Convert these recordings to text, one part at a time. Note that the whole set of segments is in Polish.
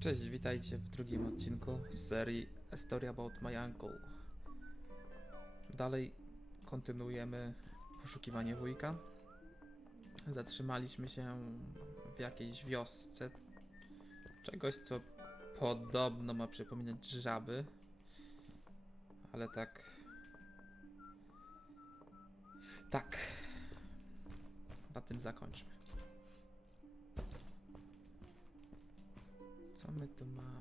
Cześć, witajcie w drugim odcinku z serii A Story About My Uncle. Dalej kontynuujemy poszukiwanie wujka. Zatrzymaliśmy się w jakiejś wiosce czegoś, co podobno ma przypominać żaby, ale tak, na tym zakończmy. Co my tu mamy?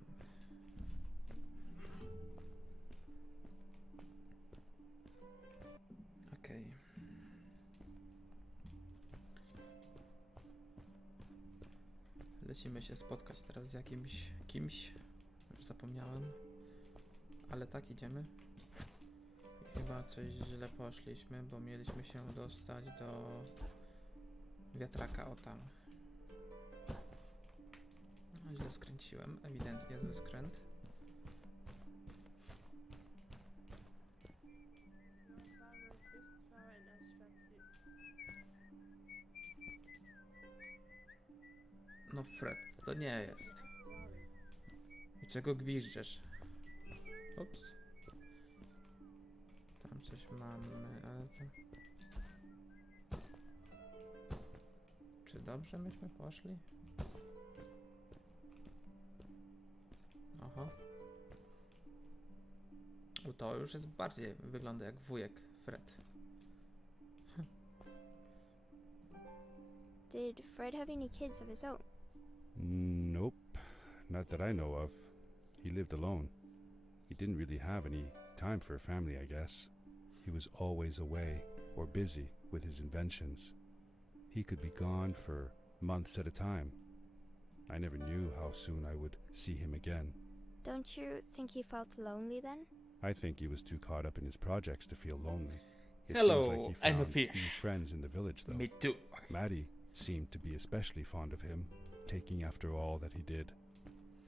Okej. Lecimy się spotkać teraz z jakimś kimś. Już zapomniałem. Ale tak, idziemy. I chyba coś źle poszliśmy, bo mieliśmy się dostać do wiatraka, o tam. No, źle skręciłem, ewidentnie zły skręt. No Fred, to nie jest. I czego gwiżdżesz? Ups. Tam coś mamy, ale to... Czy dobrze myśmy poszli? Oho. To już jest bardziej wygląda jak wujek Fred. Did Fred have any kids of his own? Nope, not that I know of. He lived alone. He didn't really have any time for a family, I guess. He was always away or busy with his inventions. He could be gone for months at a time. I never knew how soon I would see him again. Don't you think he felt lonely then? I think he was too caught up in his projects to feel lonely. It Hello, seems like he I'm a found fish. new friends in the village, though. Me too. Maddie seemed to be especially fond of him, taking after all that he did.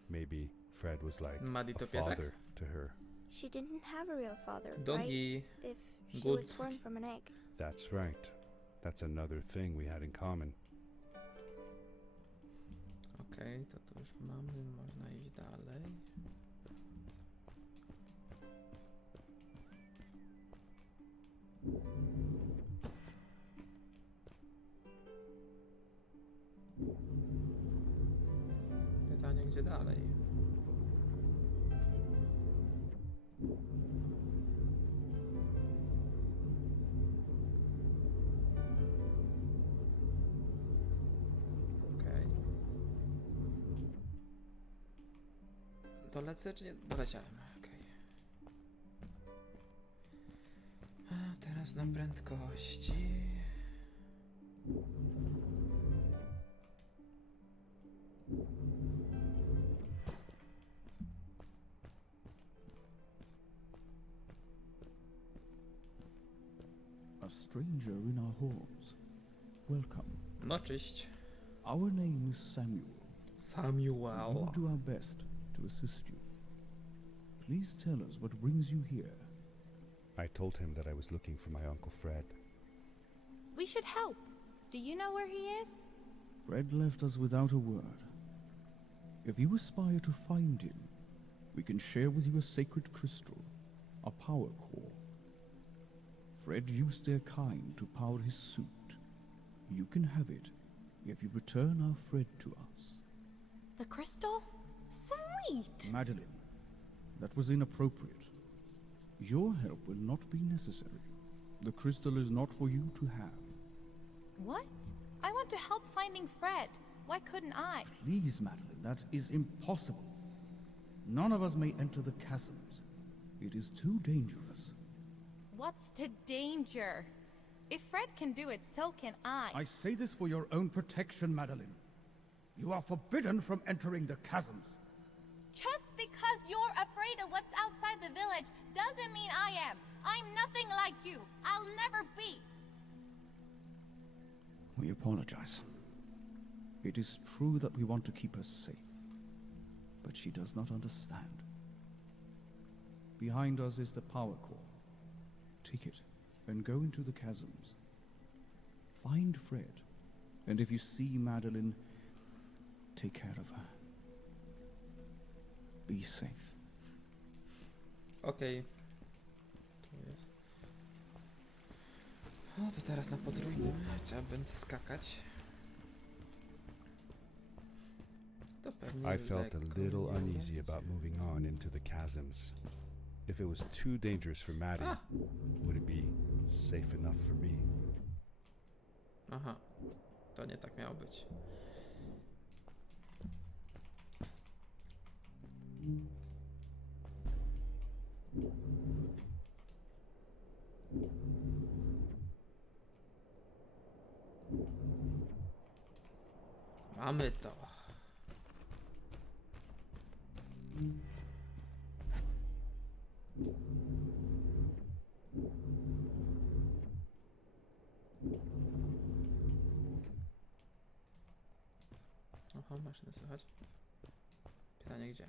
Maybe Fred was like Maddie a to piesek? father to her. She didn't have a real father, Doggy. right? If she Good. was born from an egg. That's right. That's another thing we had in common. Okej, to tu już mamy, można iść dalej. Pytanie, gdzie dalej? Okej. Dolecę czy nie? Doleciałem, okej. A teraz na prędkości. A stranger in our halls. Welcome. No cześć. Our name is Samuel. Samuel. We'll do our best to assist you. Please tell us what brings you here. I told him that I was looking for my Uncle Fred. We should help. Do you know where he is? Fred left us without a word. If you aspire to find him, we can share with you a sacred crystal, a power core. Fred used their kind to power his suit. You can have it if you return our Fred to us. The crystal? Sweet! Madeline, that was inappropriate. Your help will not be necessary. The crystal is not for you to have. What? I want to help finding Fred. Why couldn't I? Please, Madeline, that is impossible. None of us may enter the chasms. It is too dangerous. What's the danger? If Fred can do it, so can I. I say this for your own protection, Madeline. You are forbidden from entering the chasms. Just because you're afraid of what's outside the village doesn't mean I am. I'm nothing like you. I'll never be. We apologize. It is true that we want to keep her safe, but she does not understand. Behind us is the power core. Take it and go into the chasms. Find Fred, and if you see Madeline, take care of her. be safe. Okej. Tu jest. O, to teraz na podrójnym trzeba będzie skakać. To pewnie I felt a lekko little nie uneasy będzie. about moving on into the chasms. If it was too dangerous for Maddie, Ah! would it be safe enough for me? Aha. To nie tak miało być. Mamy to. Oho, maszynę słychać. Pytanie gdzie?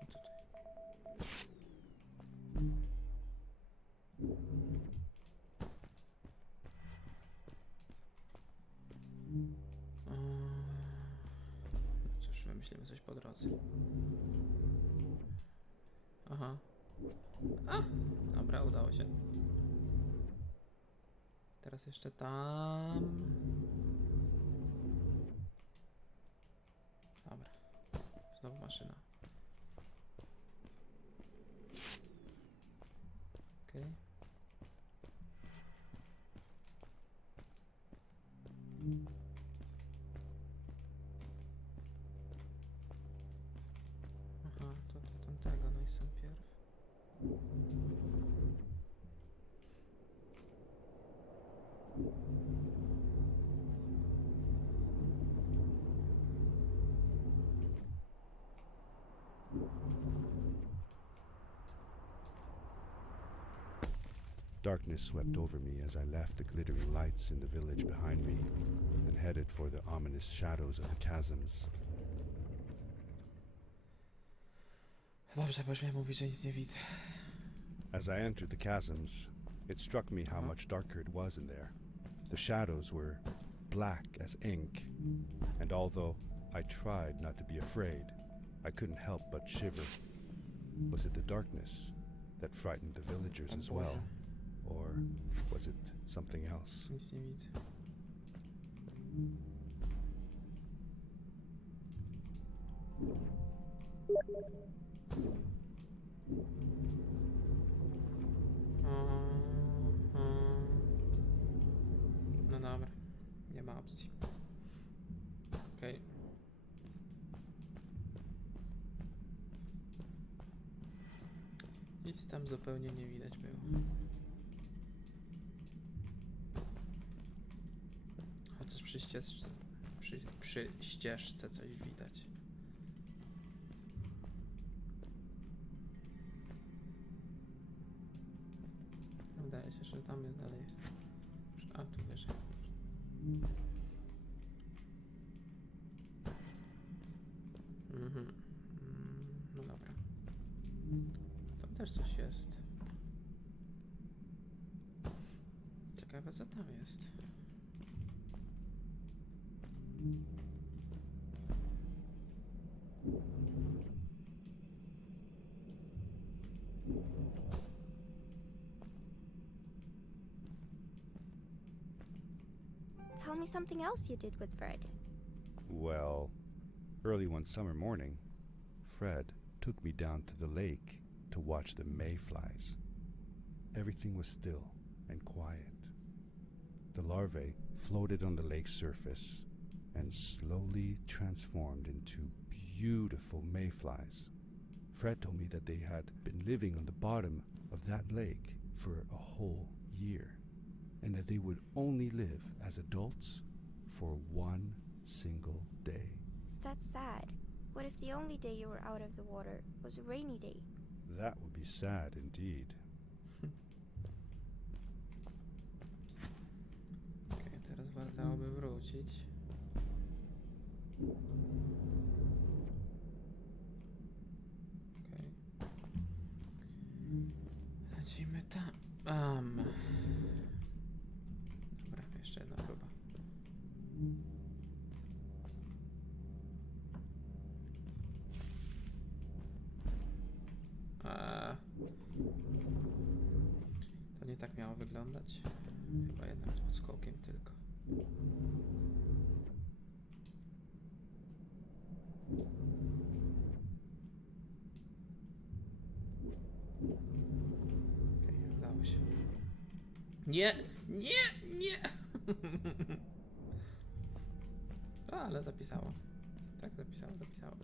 No tutaj. No cóż, wymyślimy coś po drodze. Aha. A! Dobra, udało się. Teraz jeszcze tam. Dobra. Znowu maszyna. Okej. Aha, to tamtego, no i sam pierw. Darkness swept over me as I left the glittering lights in the village behind me and headed for the ominous shadows of the chasms. Dobrze, bo już miałem mówić, że nic nie widzę. As I entered the chasms, it struck me how much darker it was in there. The shadows were black as ink, and although I tried not to be afraid, I couldn't help but shiver. Was it the darkness that frightened the villagers O as Boże. well? Or was it something else? Nic nie widzę. No dobra, nie ma opcji. Okej. Nic tam zupełnie nie widać było. Chociaż przy ścieżce coś widać. Wydaje się, że tam jest dalej. A, tu wyżej. No dobra. Tam też coś jest. Ciekawe co tam jest. Tell me something else you did with Fred. Well, early one summer morning, Fred took me down to the lake to watch the mayflies. Everything was still and quiet. The larvae floated on the lake's surface and slowly transformed into beautiful mayflies. Fred told me that they had been living on the bottom of that lake for a whole year, and that they would only live as adults for one single day. That's sad. What if the only day you were out of the water was a rainy day? That would be sad indeed. Okej, teraz wartałoby wrócić. Okej. Lecimy tam. Dobra, jeszcze jedna próba. oglądać. Chyba jednak z podskokiem tylko. Okej, udało się. Nie! Nie! Nie! A, ale zapisało. Tak, zapisało, zapisało.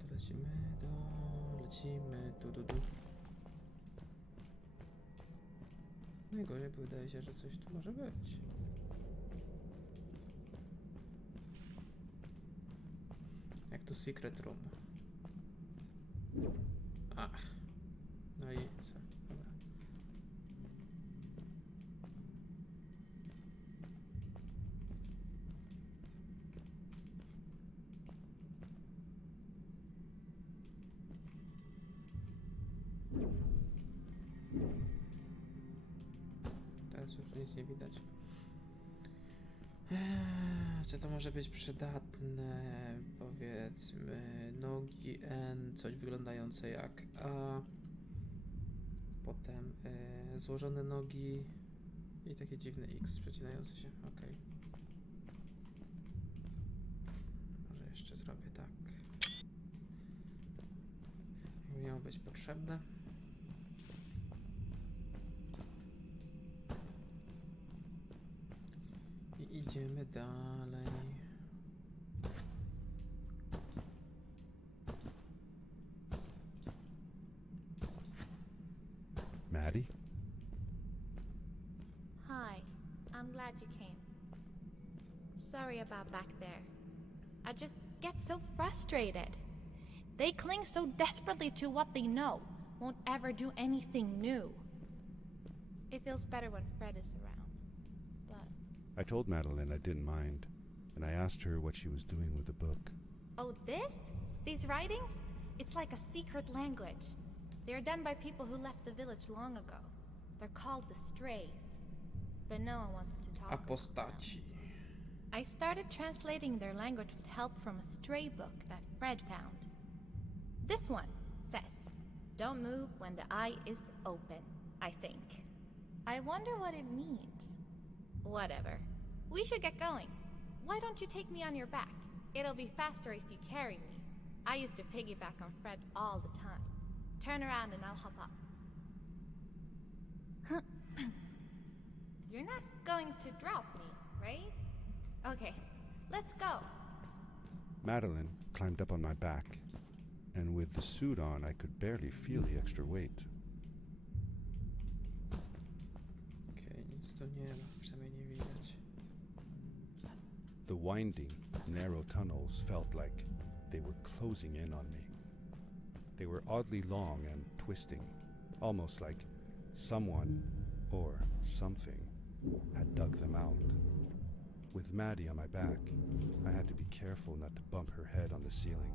To lecimy tu. Najgorzej wydaje się, że coś tu może być. Jak tu secret room. Ach. No i co? Dobra. Teraz już nic nie widać. Czy to może być przydatne? Powiedzmy nogi N, coś wyglądające jak A. Potem złożone nogi i takie dziwne X przecinające się. Ok. Może jeszcze zrobię tak. Miało być potrzebne. I idziemy dalej. Maddie? Hi, I'm glad you came. Sorry about back there. I just get so frustrated. They cling so desperately to what they know, won't ever do anything new. It feels better when Fred is around, but... I told Madeline I didn't mind, and I asked her what she was doing with the book. Oh, this? These writings? It's like a secret language. They are done by people who left the village long ago. They're called the Strays, but no one wants to talk about them. Apostaci. I started translating their language with help from a stray book that Fred found. This one says, "Don't move when the eye is open," I think. I wonder what it means. Whatever. We should get going. Why don't you take me on your back? It'll be faster if you carry me. I used to piggyback on Fred all the time. Turn around and I'll hop up. You're not going to drop me, right? Okay, let's go. Madeline climbed up on my back, and with the suit on, I could barely feel the extra weight. Okej, nic tu nie ma, przynajmniej nie widać. The winding, narrow tunnels felt like they were closing in on me. They were oddly long and twisting, almost like someone or something had dug them out. With Maddie on my back, I had to be careful not to bump her head on the ceiling.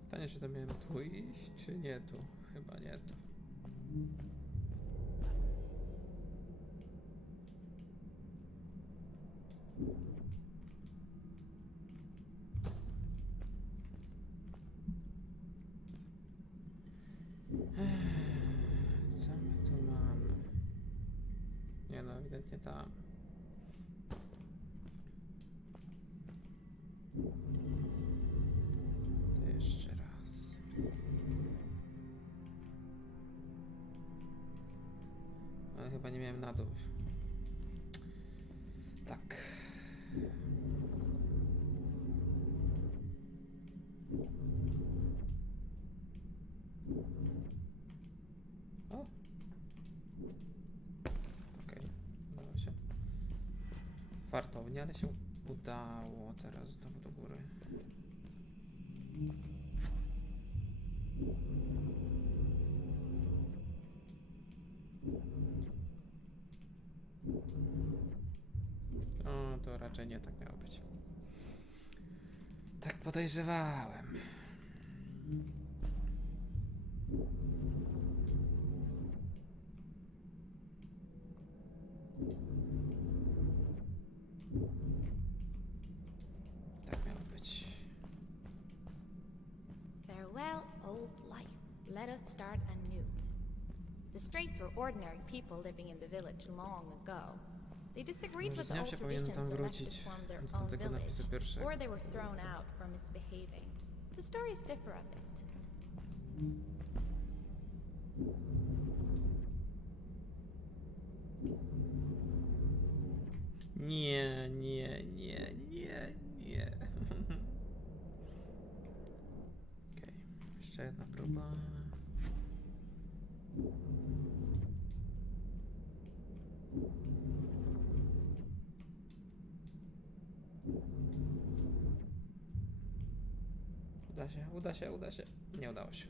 Pytanie, czy to miałem tu iść, czy nie tu? Chyba nie tu. Co my tu mamy? Nie no, ewidentnie tam. To jeszcze raz. Ale chyba nie miałem na dół. Tak. O! Okej, udało się. Fartownie, ale się udało. Teraz znowu do góry. No, to raczej nie tak miało być. Tak podejrzewałem. let us start anew. The Strays were ordinary people living in the village long ago. They disagreed with the Może old się powinienem traditions tam and left to wrócić form their do own tego napisu village, pierwszego. or they were thrown out for misbehaving. The stories differ a bit. Nie, nie, nie, nie, nie. Okej, jeszcze jedna próba. Uda się, uda się, uda się. Nie udało się.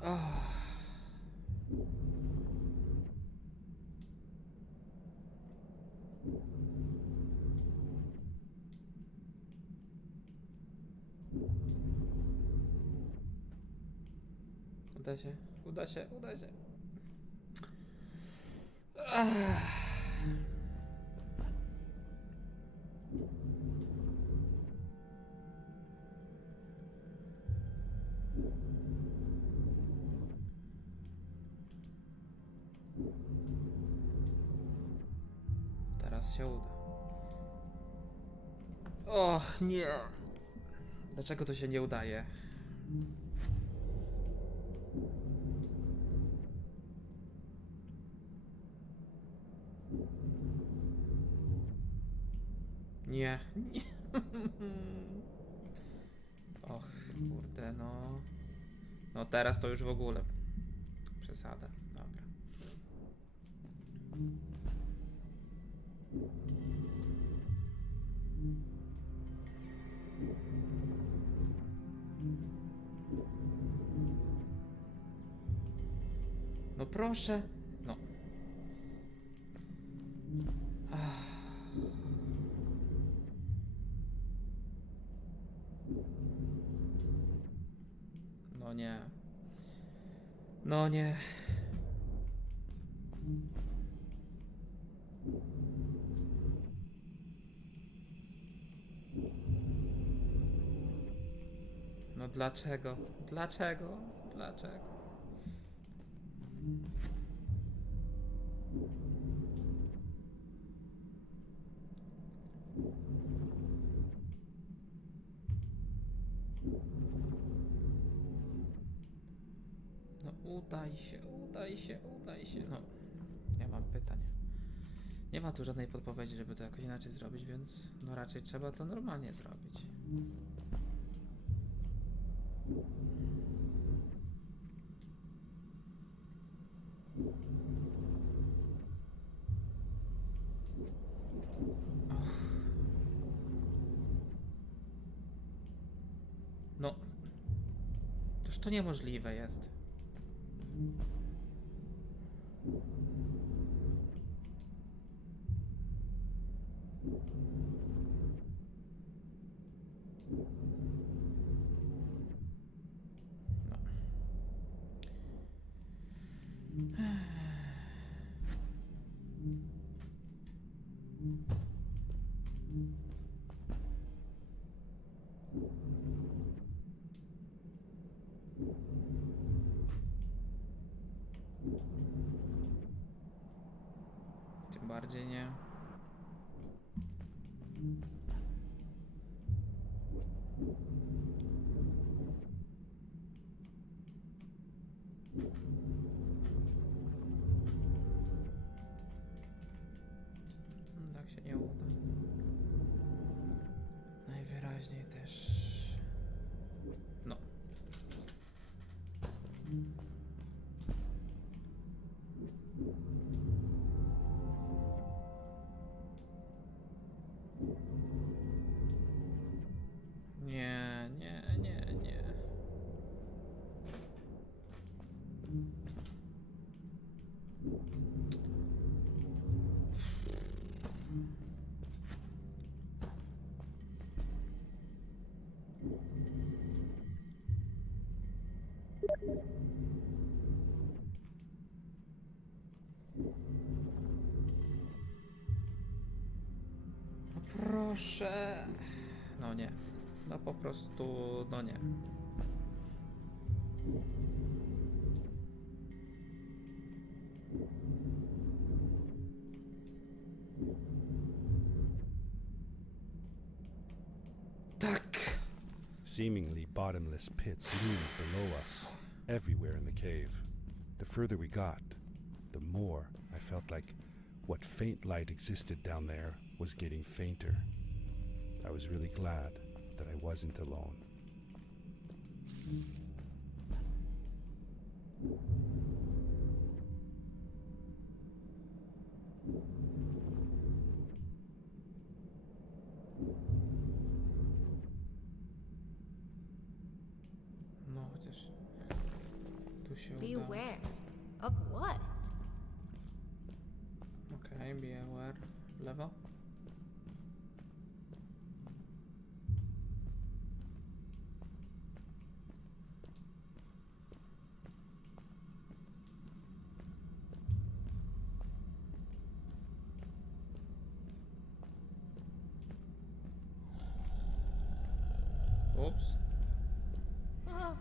Oh. Uda się, uda się, uda się. Teraz się uda. O, nie. Dlaczego to się nie udaje? Nie, nie. Och, kurde, no. No teraz to już w ogóle przesada. Dobra. No proszę. No. No nie. No nie. No dlaczego? Dlaczego? Dlaczego? No udaj się, udaj się, udaj się. No, nie mam pytań. Nie ma tu żadnej podpowiedzi, żeby to jakoś inaczej zrobić, więc no raczej trzeba to normalnie zrobić. Och. No, toż to niemożliwe jest. No. Tym bardziej nie. Tak się nie uda. Najwyraźniej też. No. Nie, nie, nie, nie. No proszę. No nie. No po prostu, no nie. Tak! Seemingly bottomless pits loomed below us, everywhere in the cave. The further we got, the more I felt like what faint light existed down there was getting fainter. I was really glad that I wasn't alone. No chociaż tu się uda. Beware. Of what? Okej, be aware. W lewo. Oops. Oh,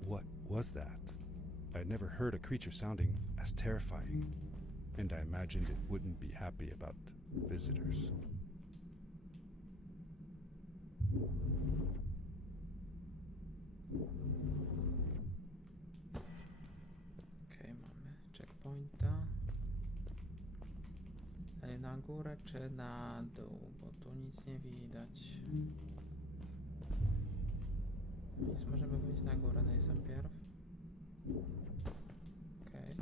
What was that? I'd never heard a creature sounding as terrifying, and I imagined it wouldn't be happy about visitors. Okej, mamy checkpointa. Dalej na górę czy na dół, bo tu nic nie widać. Więc możemy wyjść na górę najpierw. Okej.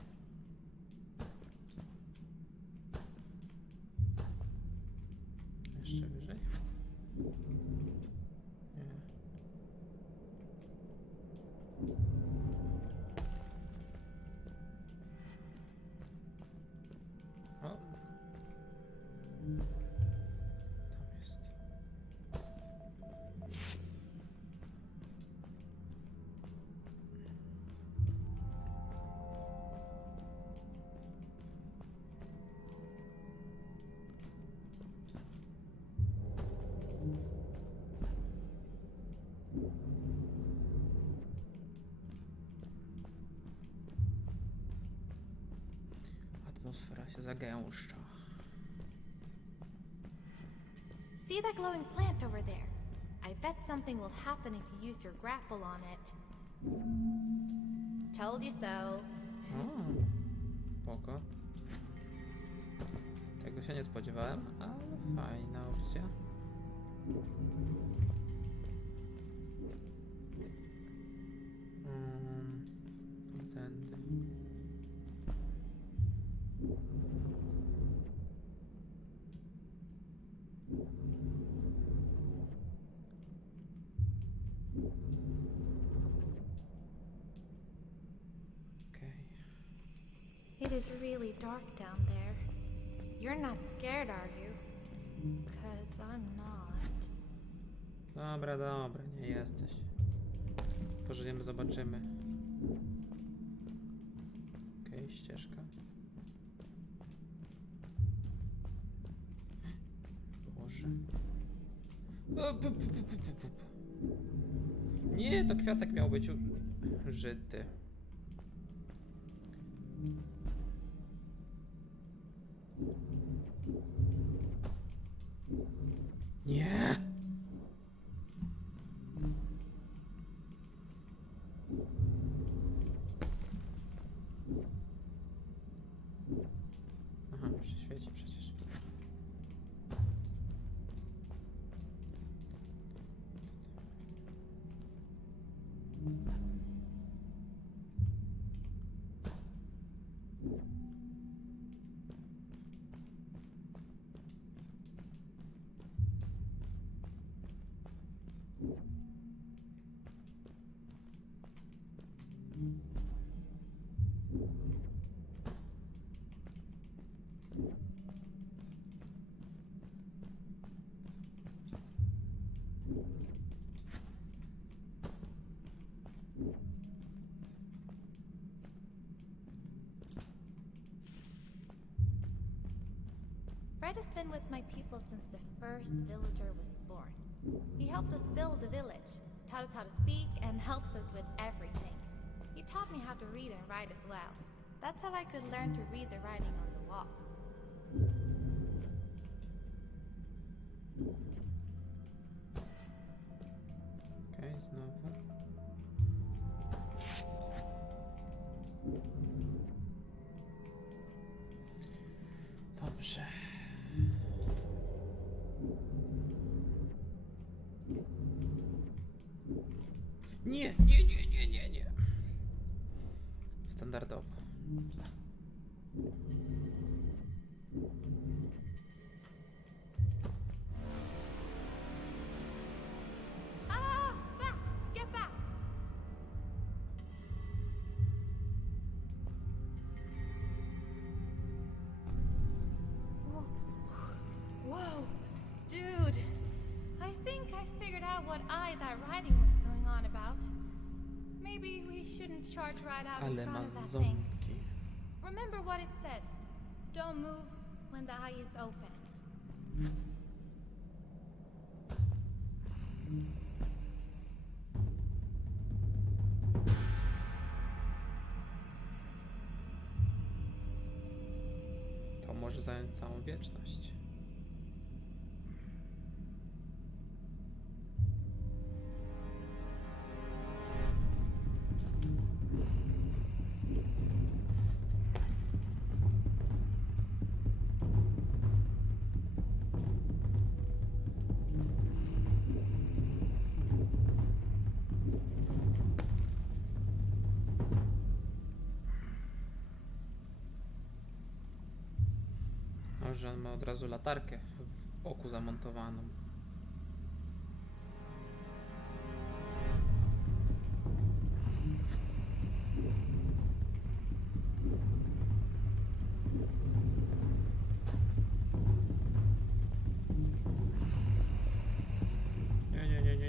Jeszcze wyżej? Nie. O! Tam jest. Atmosfera się zagęszcza. see that glowing plant over there? I bet something will happen if you use your grapple on it. Told you so. Spoko. Tego się nie spodziewałem, ale fajna opcja. Tędy. Okay. It is really dark down there. You're not scared, are you? 'Cause I'm not. Dobra, dobra, nie jesteś. Pożyjemy, zobaczymy. Okej, ścieżka. Boże. O, pup, pup, pup, pup, pup. Nie, to kwiatek miał być użyty. Nie! Aha, się świeci przecież. Fred has been with my people since the first villager was born. He helped us build the village, taught us how to speak and helps us with everything. He taught me how to read and write as well. That's how I could learn to read the writing on the walls. Okej, znowu. Dobrze. Nie. Standardowo. Ah! Back! Get back! Whoa! Dude! I think I figured out what that writing was going on about. Maybe we shouldn't charge right out in Ale front ma of that thing. ząbki. Remember what it said. Don't move when the eye is open. To może zająć całą wieczność. Może on ma od razu latarkę w oku zamontowaną.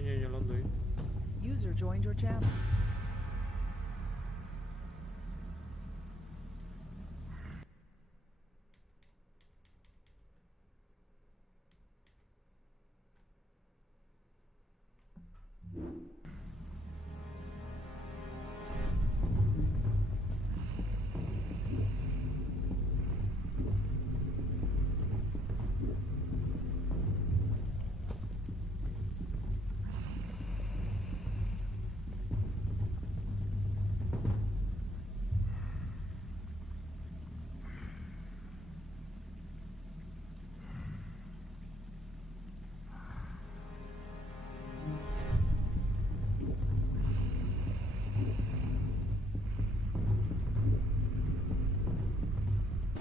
Nie, ląduj. User joined your channel.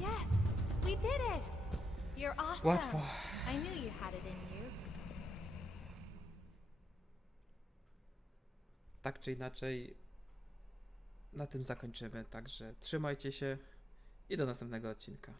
Yes! We did it! You're awesome! Łatwo. I knew you had it in you. Tak czy inaczej na tym zakończymy, także trzymajcie się i do następnego odcinka.